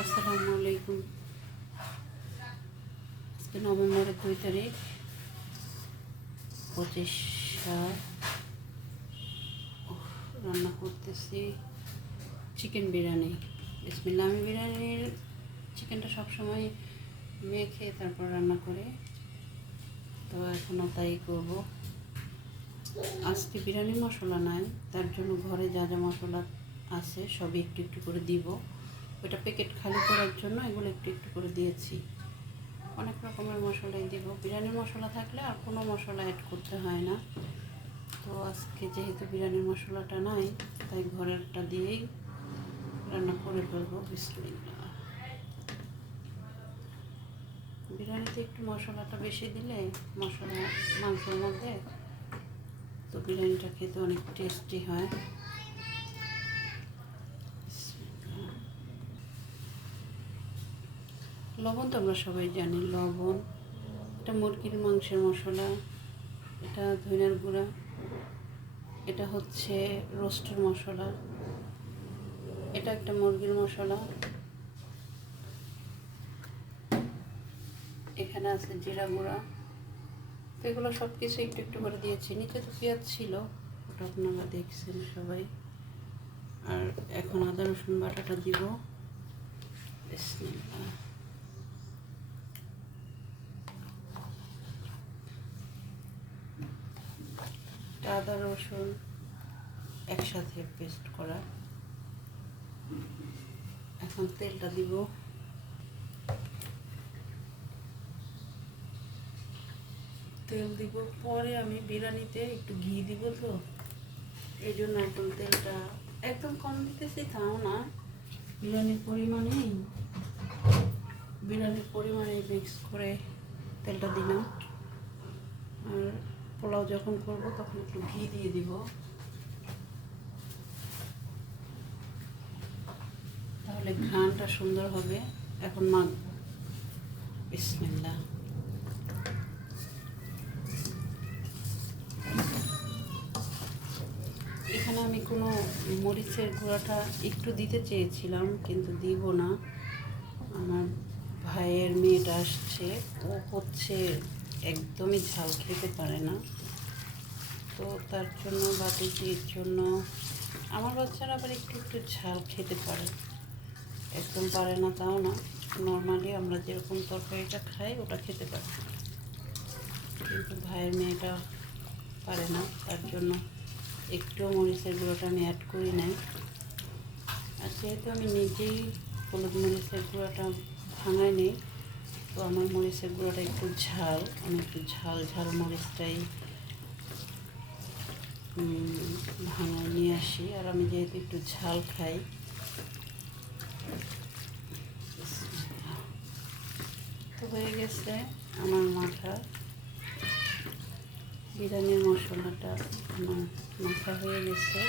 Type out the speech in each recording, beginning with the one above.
আসসালামু আলাইকুম। আজকে নভেম্বরের 2 তারিখ, 25 সাল। রান্না করতেছি চিকেন বিরিয়ানি। বিসমিল্লাহ। আমি বিরিয়ানির চিকেনটা সবসময় মেখে তারপর রান্না করে, তো এখনও তাই করব। আজকে বিরিয়ানি মশলা নাই, তার জন্য ঘরে যা যা মশলা আছে সবই একটু একটু করে দিব। ওইটা প্যাকেট খালি করার জন্য এগুলো একটু একটু করে দিয়েছি। অনেক রকমের মশলাই দিব। বিরিয়ানির মশলা থাকলে আর কোনো মশলা অ্যাড করতে হয় না। তো আজকে যেহেতু বিরিয়ানির মশলাটা নাই, তাই ঘরেরটা দিয়েই রান্না করে ফেলবো। বিসমিল্লাহ। বিরিয়ানিতে একটু মশলাটা বেশি দিলে মশলা মাংসের মধ্যে, তো বিরিয়ানিটা খেতে অনেক টেস্টি হয়। লবণ তো আমরা সবাই জানি, লবণ। এটা মুরগির মাংসের মশলা, এটা ধনিয়ার গুঁড়া, এটা হচ্ছে রোস্টের মশলা, এটা একটা মুরগির মশলা, এখানে আছে জিরা গুঁড়া। তো এগুলো সব কিছু একটু একটু করে দিয়েছি। নিচে তো পেঁয়াজ ছিল, ওটা আপনারা দেখছেন সবাই। আর এখন আদা রসুন বাটাটা দিব। বিসমিল্লাহ। আদা রসুন একসাথে পেস্ট করা। এখন তেলটা দিব। তেল দিব পরে, আমি বিরিয়ানিতে একটু ঘি দিব, তো এই জন্য এখন তেলটা একদম কম দিতেছি, তাও না। বিরিয়ানির পরিমাণে মিক্স করে তেলটা দিলাম। আর পোলাও যখন করব তখন একটু ঘি দিয়ে দিব, তাহলে ঘ্রাণটা সুন্দর হবে। এখন মাখবো। বিসমিল্লাহ। এখানে আমি কোনো মরিচের গুঁড়াটা একটু দিতে চেয়েছিলাম, কিন্তু দিব না। আমার ভাইয়ের মেয়েটা আসছে, ও হচ্ছে একদমই ঝাল খেতে পারে না, তো তার জন্য বাতিজির জন্য। আমার বাচ্চারা আবার একটু একটু ঝাল খেতে পারে, একদম পারে না তাও না। নর্মালি আমরা যেরকম তরকারিটা খাই ওটা খেতে পারে, কিন্তু ভাইয়ের মেয়েটা পারে না, তার জন্য একটু মরিচের গুঁড়োটা আমি অ্যাড করি নাই। আর যেহেতু আমি নিজেই হলুদ মরিচের গুঁড়োটা ভাঙাই নিই, তো আমার মরিচের গুঁড়োটা একটু ঝাল, আমি একটু ঝাল ঝাল মরিচটাই ভাঙায় নিয়ে আসি। আর আমি যেহেতু একটু ঝাল খাই। তো হয়ে গেছে আমার মাখা। বিরিয়ানির মশলাটা আমার মাখা হয়ে গেছে।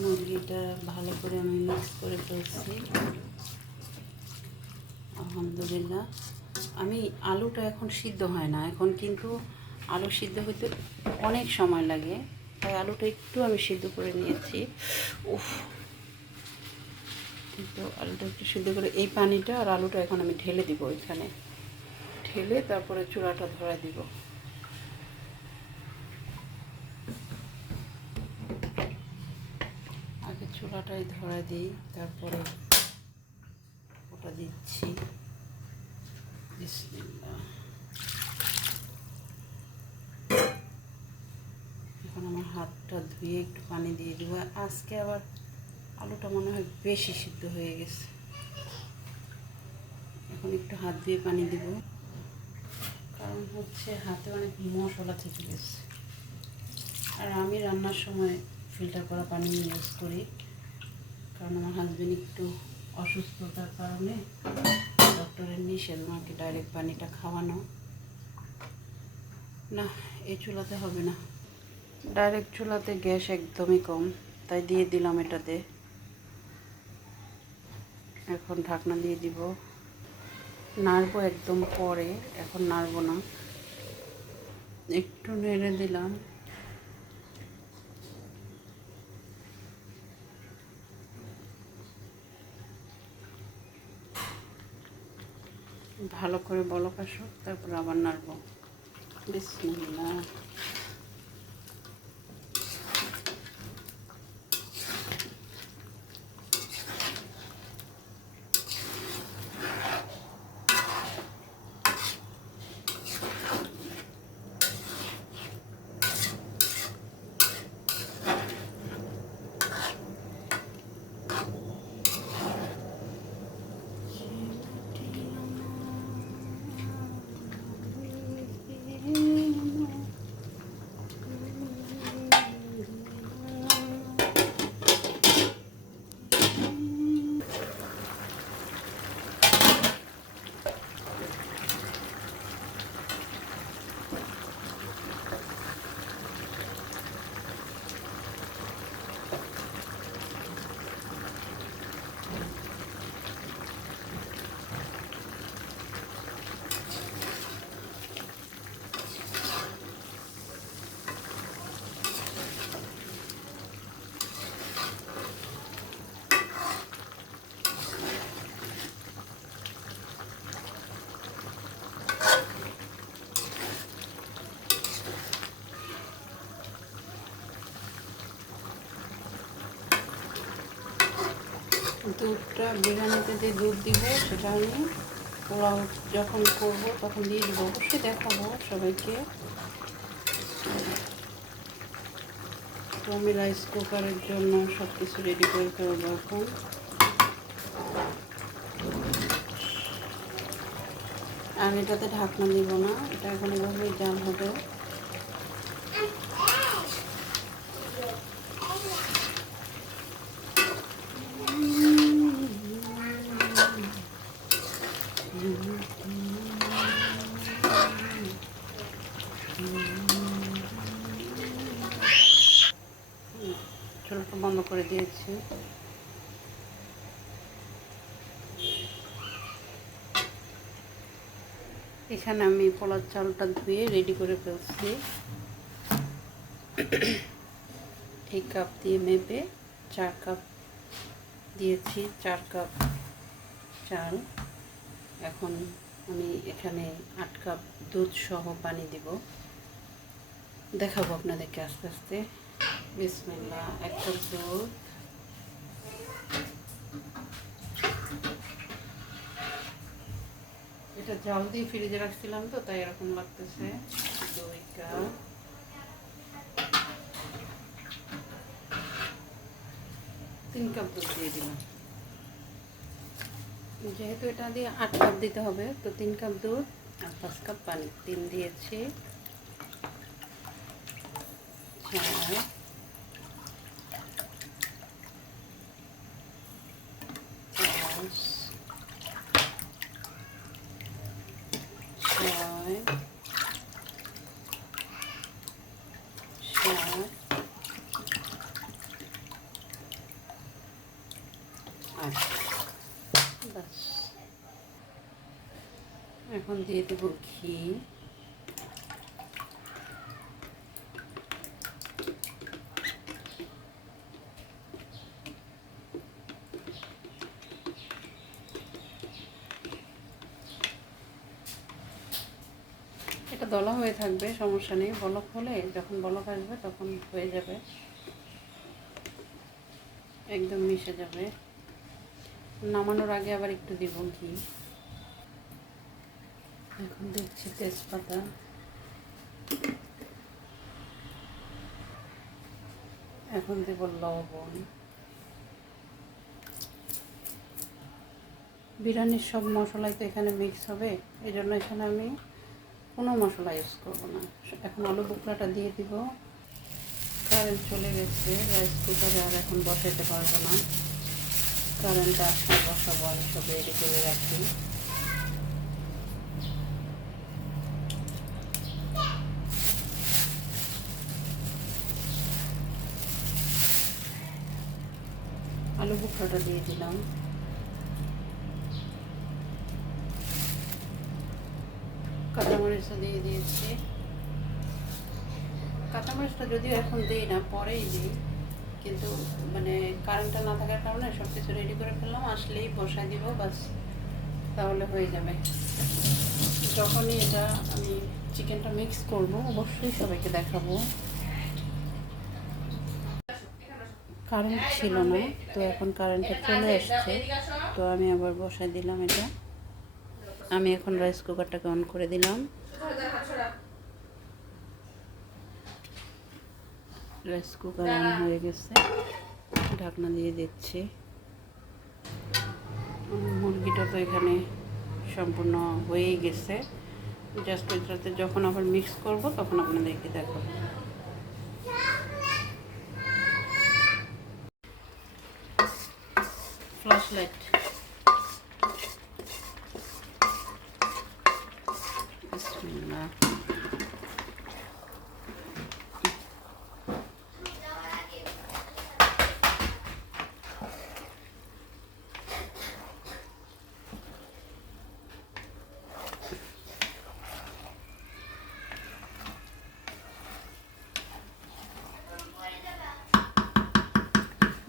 মুরগিটা ভালো করে আমি মিক্স করে ফেলছি, আলহামদুলিল্লাহ। আমি আলুটা এখন সিদ্ধ হয় না, এখন কিন্তু আলু সিদ্ধ হতে অনেক সময় লাগে, তাই আলুটা একটু আমি সিদ্ধ করে নিয়েছি। উফ, কিন্তু আলুটা একটু সিদ্ধ করে এই পানিটা আর আলুটা এখন আমি ঢেলে দিব। এখানে ঢেলে তারপরে চুলাটা ধরায় দিব। আগে চুলাটাই ধরায় দিই, তারপরে ওটা দিচ্ছি। বিসমিল্লাহ। এখন আমার হাতটা ধুয়ে একটু পানি দিয়ে দেবো। আজকে আবার আলুটা মনে হয় বেশি সিদ্ধ হয়ে গেছে, এখন একটু হাত ধুয়ে পানি দেব, কারণ হচ্ছে হাতে অনেক মশলা থেকে গেছে। আর আমি রান্নার সময় ফিল্টার করা পানি ইউজ করি, কারণ আমার হাজবেন্ড একটু অসুস্থতার কারণে ডক্টরের নিষেধ আমাকে ডাইরেক্ট পানিটা খাওয়ানো। না, এই চুলাতে হবে না, ডাইরেক্ট চুলাতে গ্যাস একদমই কম, তাই দিয়ে দিলাম এটাতে। এখন ঢাকনা দিয়ে দিব। নাড়বো একদম পরে, এখন নাড়বো না। একটু নেড়ে দিলাম। ভালো করে বলক আসুক, তারপর আবার নাড়বো। বিসমিল্লাহ। দুধটা বিরিয়ানিতে যে দুধ দিব সেটা আমি পোলাও যখন করব তখন দিয়ে দেবো, অবশ্যই দেখাবো সবাইকে। তো আমি রাইস কুকারের জন্য সব কিছু রেডি করে ফেলবো এখন। আর এটাতে ঢাকনা দিব না, এটা এখন এভাবেই জাল হবে। চুলাটা বন্ধ করে দিয়েছি। এখানে আমি পোলার চালটা ধুয়ে রেডি করে ফেলছি। এই কাপ দিয়ে মেপে 4 কাপ দিয়েছি, 4 কাপ চাল। এখন আমি এখানে 8 কাপ দুধ সহ পানি দিব, দেখাবো আপনাদেরকে আস্তে আস্তে। বিসমিল্লাহ। 1 কাপ দুধ, এটা জাল দিয়ে ফ্রিজে রাখছিলাম তো তাই এরকম লাগতেছে। 2 কাপ, 3 কাপ দুধ দিয়ে দিলাম। যেহেতু এটা দিয়ে 8 কাপ দিতে হবে, তো 3 কাপ দুধ আর 5 কাপ পানি, 3 দিয়েছি। 4, 5, 6, 7, 8। বাস, এখন দিয়ে দেব ঘি। এটা দলা হয়ে থাকবে, সমস্যা নেই। বলক হলে, যখন বলক আসবে তখন হয়ে যাবে, একদম মিশে যাবে। নামানোর আগে আবার একটু দিব ঘি। এখন দিচ্ছি তেজপাতা, এখন দেব লবণ। বিরিয়ানির সব মশলাই তো এখানে মিক্স হবে, এই জন্য এখানে আমি কোনো মশলা ইউজ করবো না। এখন আলু বোখরাটা দিয়ে দিব। কারেন্ট চলে গেছে রাইস কুকারে, আর এখন বসাইতে পারবো না। কারেন্ট আসলে বসাবো, আমি সব রেডি করে রাখি। আলু বোখরাটা দিয়ে দিলাম। কাঁচামরিচও দিয়ে দিয়েছি। কাঁচামরিচটা যদিও এখন দিই না, পরেই দিই, কিন্তু মানে কারেন্টটা না থাকার কারণে সব কিছু রেডি করে ফেললাম, আসলেই বসাই দিব বাস। তাহলে হয়ে যাবে। যখনই এটা আমি চিকেনটা মিক্স করব অবশ্যই সবাইকে দেখাবো। কারেন্ট ছিল না, তো এখন কারেন্টটা চলে আসছে, তো আমি আবার বসাই দিলাম এটা। আমি এখন রাইস কুকারটাকে অন করে দিলাম। রাইস কুকার অন হয়ে গেছে, ঢাকনা দিয়ে দিচ্ছি। মুরগিটা তো এখানে সম্পূর্ণ হয়েই গেছে, জাস্ট এটাতে যখন আবার মিক্স করব তখন আপনাদেরকে দেখাবো। ফ্ল্যাশ লাইট, বিসমিল্লাহ।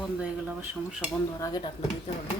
বন্ধ হয়ে গেল, আবার সমস্যা। বন্ধ হওয়ার আগে ঢাকনা দিতে হবে।